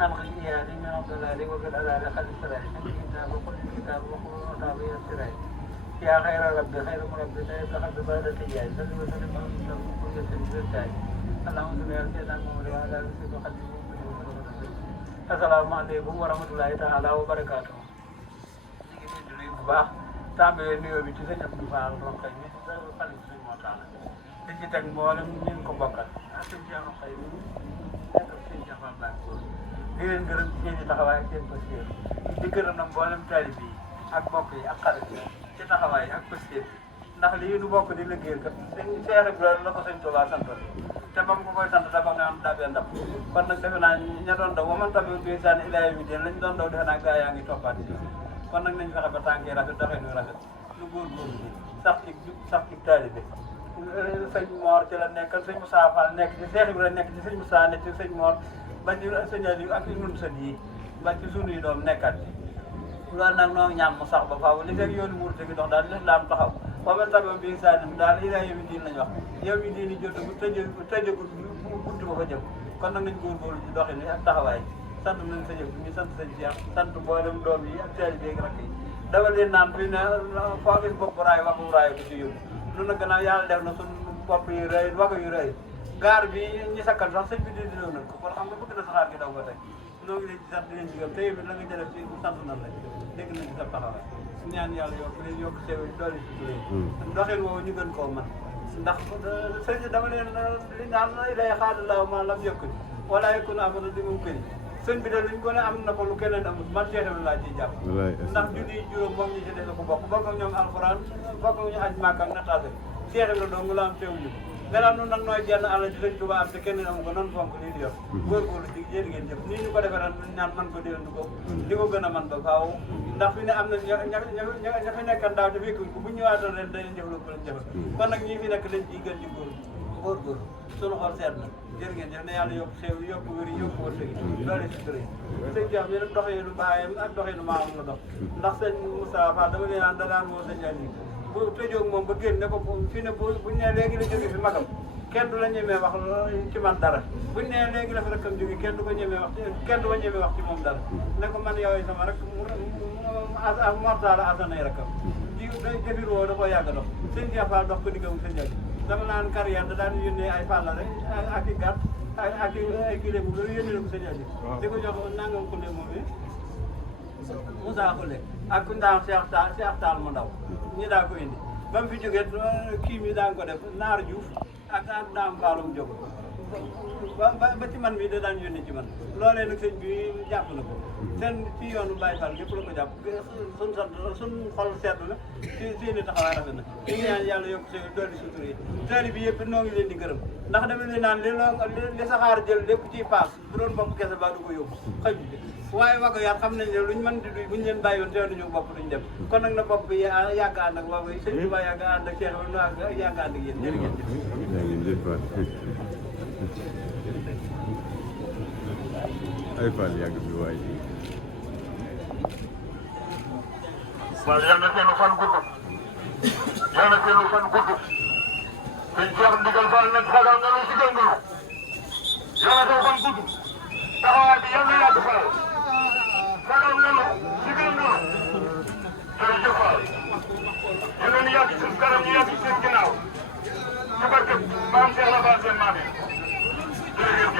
عن غيرها من الضلال وبالعلال خلف السراج من الكتاب وكل الكتاب وكل مطابق السراج يا خير رب خير مربي لا يتخذ بعد تجاهل صل وسلم على المصطفى كل سنة التاج اللهم صل على سيدنا محمد وعلى اله وصحبه وسلم asalaamaaleykum wa rahmatulahi taala wa barakaatu ñu ngi leen di nuyu bu baax tàmbalee nuyoo bi ci sëñ Abdou Fall Rokhaya mi ci xalifa sëñ Mor Talla di ci teg mboolem ñu ko bokkal ak sëñ Cheikh Rokhaya mi nekk sëñ Cheikh Fall Mbacke di leen gërëm ci seen i taxawaay ak seen posture di gërëm nag mboolem taalib yi ak mbokk yi ak xarit yi ci taxawaay ak posture ndax lii nu bokk di liggéeyal kat sëñ Cheikh Ibrahima la ko sëñ Touba santoon te ba mu ko koy sant dafa nga am dabee ndam kon nag defe naa ña doon daw waman tamit bi sànni ilaay mi den lañ doon daw defe naa gaa yaa ngi toppaat kon nag nañ fexe ba tànkee rafet doxee nu rafet lu góorgóorlu bi sax ci jub sax ci taalibe sëñ Mor ci la nekkal sëñ Moussa Fall nekk ci Cheikh Ibrahima nekk ci sëñ Moussa nekk ci sëñ Mor ba ci sëñ Aliou ak ñun sën yi ba ci sunuy doom nekkat ci loolu nag noo ñaan mu sax ba faaw li fekk yoonu murid gi dox daal lislaam taxaw waman tamit bi sànni daal ilaay mi diin lañ wax yow mi diini jot bu tëjagul buntu ba fa jëm kon nag nañ góorgóorlu ci doxin yi ak taxawaay sant nañ sa jëf ñu sant sëñ Cheikh sant mboolem doom yi ak taalibe yi rakk yi dama leen naan fi ne foo gis bopp raay waxu raay ko ci yóbbu lu na gannaaw yàlla def na suñ bopp yu rëy waxu yu rëy gaar bi ñi sakkan sax sëñ bi di dilew nañ ko kon xam nga bëgg na saxaar gi daw ba tey noo ngi leen ci sant di leen digal tey la nga jëlef ci sant nañ la dégg nañ ci sa taxawaay ñaan yàlla yokk leen yokk sew doole si leen doxin woowu ñu gën koo mën ndax sëñ dama leen li naan ilay xaadalaaw ma lam yëkkati wala yëkkun amana di mum këni sëñ bi de luñ ko ne am na ko lu keneen amul man seexewu laa ciy jàpp ndax julli juróom moom ñi ci des ko bokk bokk ak ñoom alxuraan bokk ak ñu aj màkk ak nataase seexew la dong la am teewuñu ko gannaaw nun nag nooy jenn àll di sëñ Tuubaa am te kenn amu ko nan fonk lii di yor góorgóorlu ci yéen ngeen jëf nii ñu ko defee ren ñaan man ko déwén ko di ko gën a man ba faaw ndax fi ne am na ña fi nekkan daaw te fekkuñ ko bu ñëwaatoon ren dañuy jëf lu ko leen jëfal kon nag ñii fi nekk dañ ciy gën ci góorgóorlu sunu xol seet na jërë ngeen jëf ne yàlla yokk sew yokk wér yokk wërsëg doole si tërë sëñ Cheikh mi nag doxeenu baayam ak doxeenu maamam la dox ndax sëñ Moustapha Fall dama leen naan da daan woo sëñ Aliou bu tëjoog moom ba génn ne ko fi ne buñ ne léegi la jóge fi magam kenn du la ñemee wax ci man dara buñ ne léegi la fi rakkam jóge kenn du ko ñemee wax ci moom dara ne ko man yow sama rek mortala asanay rakkam di jëfir woo da ko yàgg dox sëñ Cheikh Fall dox ko diggam sëñ Aliou dama naan carrière da daan yónnee ay Fall rek ak i gàtt ak ay kii bu bëri yónnee ko sëñ Aliou di ko jox nangam ku ne moom Moussa Khoule ak ndaam Cheikh Tall mu ndaw ñi daa ko indi ba mu fi jógee kii mi daa ko def Naar Diouf ak ndaam Fallou Diop ba ci man mii da daan yónni ci man loolee nag sëñ bi jàpp na ko seen ci yoonu Baye Fall yëpp la ko jàpp suñ sant suñ xol seetlu na seeni taxawaay rafet na ñu ngi ñaan yàlla yokk seen dolli sutur yi taali bi yëpp noo ngi leen di gërëm ndax dama leen naan li saxaar jël lépp ci paas bu doon bopp kese ba du ko yóbbu xëj waaye wago yaat xam nañ ne luñ mën di duy buñ leen bàyyi woon teew nañu bopp duñ dem kon nag na bopp bi yàgg ànd ak wago yi sëñ Tuubaa yàgg ànd ak Cheikh bi yàgg ànd ak yéen jërë ngeen jëf ay Fall yàgg fi waay waaw yal na seen fan gudd yal na seen fan gudd sëñ Cheikh Ndigal Fall nag sagal nga lu si gëngulu yal na seen fan gudd taxawaay bi yal na yàgg Fall sagal nga lu si gëngulu jërëjëf Fall yal na ñu yàgg seen kanam ñu yàgg seen ginnaaw ci barke maam Cheikh la Fall seen maam yi jërëjëf